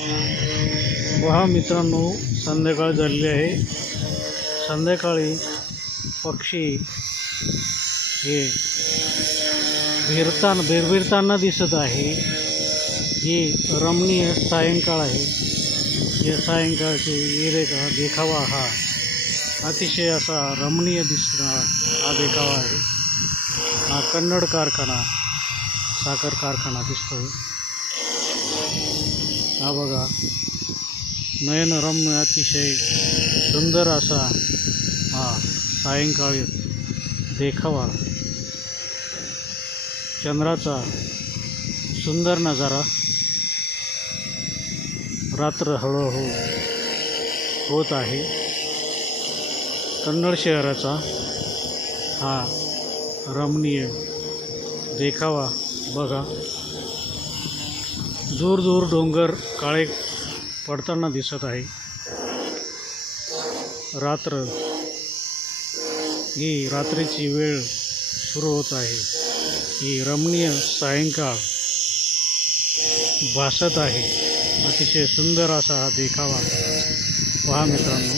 पहा मित्रांनो, संध्याकाळ झालेली आहे. संध्याकाळी पक्षी हे भिरभिरताना दिसत आहे. ही रमणीय सायंकाळ आहे. या सायंकाळचे विरेखा देखावा हा अतिशय असा रमणीय दिसणारा हा देखावा आहे. हा कन्नड कारखाना, साखर कारखाना दिसतोय. हा बघा, नयनरम्य अतिशय सुंदर असा हा सायंकाळी देखावा, चंद्राचा सुंदर नजारा. रात्र हळूहळू होत आहे. कन्नड शहराचा हा रमणीय देखावा बघा. दूर दूर डोंगर काळे पडताना दिसत आहे. ही रात्रीची वेळ सुरू होत आहे. ही रमणीय सायंकाळ भासत आहे. अतिशय सुंदर असा हा देखावा पहा मित्रांनो.